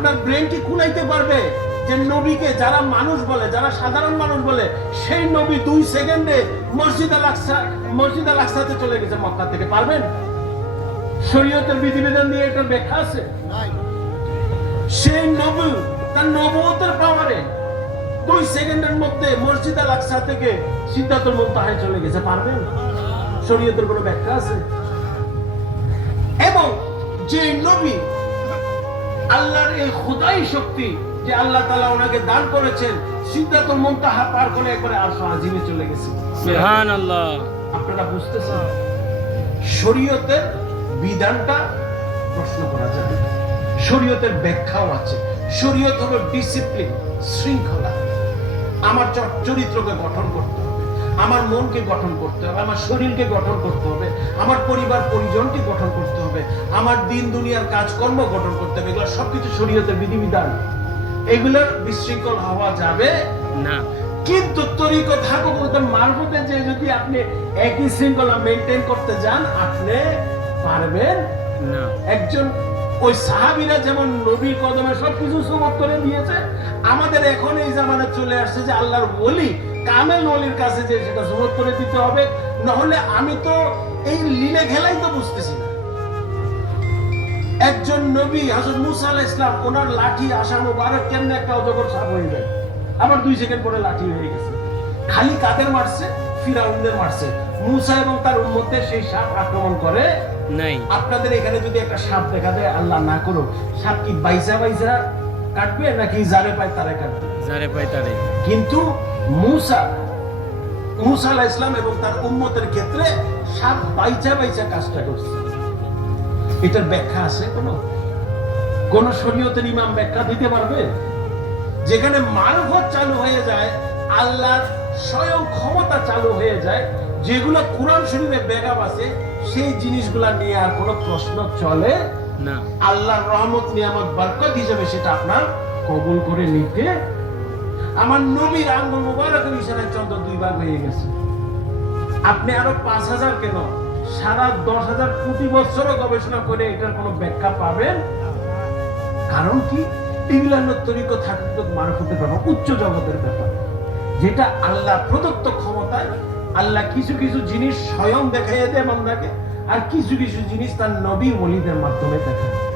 আপনার ব্রেন কি কুলাইতে পারবে যে নবীকে যারা মানুষ বলে যারা সাধারণ মানুষ বলে সেই নবী দুই সেকেন্ডে মসজিদ আল আকসা মসজিদ আল আকসাতে চলে গেছে মক্কা থেকে পারবেন? শরীয়তের বিধিবিধান নিয়ে এটার ব্যাখ্যা আছে? সেই নবী তার নবতের পাওয়ারে দুই সেকেন্ডের মধ্যে মসজিদ আল আকসা থেকে সিদ্ধাতুল মুনতাহায় চলে গেছে পারবেন? শরীয়তের কোনো ব্যাখ্যা আছে? এবং যে নবী আল্লাহর এই খুদাই শক্তি যে আল্লাহ তালা ওনাকে দান করেছেন সিদ্ধাতুল মুনতাহা পার করে একবারে আরশ আজিমে চলে গেছে। সুহান আল্লাহ আপনারা বুঝতেছেন? শরীয়তের বিধানটা প্রশ্ন করা যাবে। শরীয়তের ব্যাখ্যাও আছে। শরীয়ত হলো ডিসিপ্লিন শৃঙ্খলা। আমার চরিত্রকে গঠন করতে আমার মনকে গঠন করতে হবে, আমার শরীরকে গঠন করতে হবে, আমার পরিবার, পরিজনকে গঠন করতে হবে, আমার দিন, দুনিয়ার কাজকর্ম গঠন করতে হবে, এগুলো সবকিছু শরীয়তের বিধিবিধান। এগুলোর বিশৃঙ্খল হওয়া যাবে না। কিন্তু তরিকত ওদের মারফতে যে যদি আপনি একই শৃঙ্খলা মেনটেন করতে যান, আপনি পারবেন না। একজন ওই সাহাবীরা যেমন নবীর কদমে সবকিছু সুবত করে দিয়েছে, আমাদের এখন এই জামানে চলে আসছে যে আল্লাহর ওলি কামেল ওলির কাছে যে সেটা সুবত করে দিতে হবে নহলে আমি তো এই লীলে খেলাই তো বুঝতেছি না। একজন নবী হযরত মুসা আলাইহিস ইসলাম ওনার লাঠি আসা মুবারক কেমনে একটা অজগর সাপ হয়ে যায়? আবার দুই সেকেন্ড পরে লাঠি হয়ে গেছে। খালি কাদের মারছে? ফিরাউনদের মারছে। মুসা এবং তার উম্মতদের সেই সাপ আক্রমণ করে নাই। আপনাদের এখানে যদি একটা সাপ দেখা দেয় আল্লাহ না করো সাপ কি বাইসা বাইসা? কাটবে নাকি যারে পায় তারে কাটবে? যারে পাই তারে। কিন্তু মুসা মুসা আলাহ ইসলাম এবং তার উম্মতের ক্ষেত্রে সাপ বাইচা বাইচা কাজটা করছে। এটার ব্যাখ্যা আছে কোনো? কোন শরীয়তের ইমাম ব্যাখ্যা দিতে পারবে? যেখানে মারফত চালু হয়ে যায় আল্লাহর স্বয়ং ক্ষমতা চালু হয়ে যায় যেগুলো কোরআন শরীফে বেগাব আছে সেই জিনিসগুলা নিয়ে আর কোনো প্রশ্ন চলে আল্লাহর রহমত, নিয়ামত, বরকত হিসেবে সেটা আপনার কবুল করে নিতে। আমার নবীর আঙ্গুল মুবারকের ইশারায় চন্দ্র দুই ভাগ হয়ে গেছে। আপনি আরও পাঁচ হাজার কেন? সারা দশ হাজার কোটি বছরও গবেষণা করে এটার কোনো ব্যাখ্যা পাবেন? কারণ কি? ইংল্যান্ডের তরিক থাকতে মারফতের ব্যাপার উচ্চ জগতের ব্যাপার। যেটা আল্লাহ প্রদত্ত ক্ষমতায় আল্লাহ কিছু কিছু জিনিস স্বয়ং দেখাইয়া দেয় বান্দাকে। আর কিছু কিছু জিনিস তার নবী ওলিদের মাধ্যমে দেখায়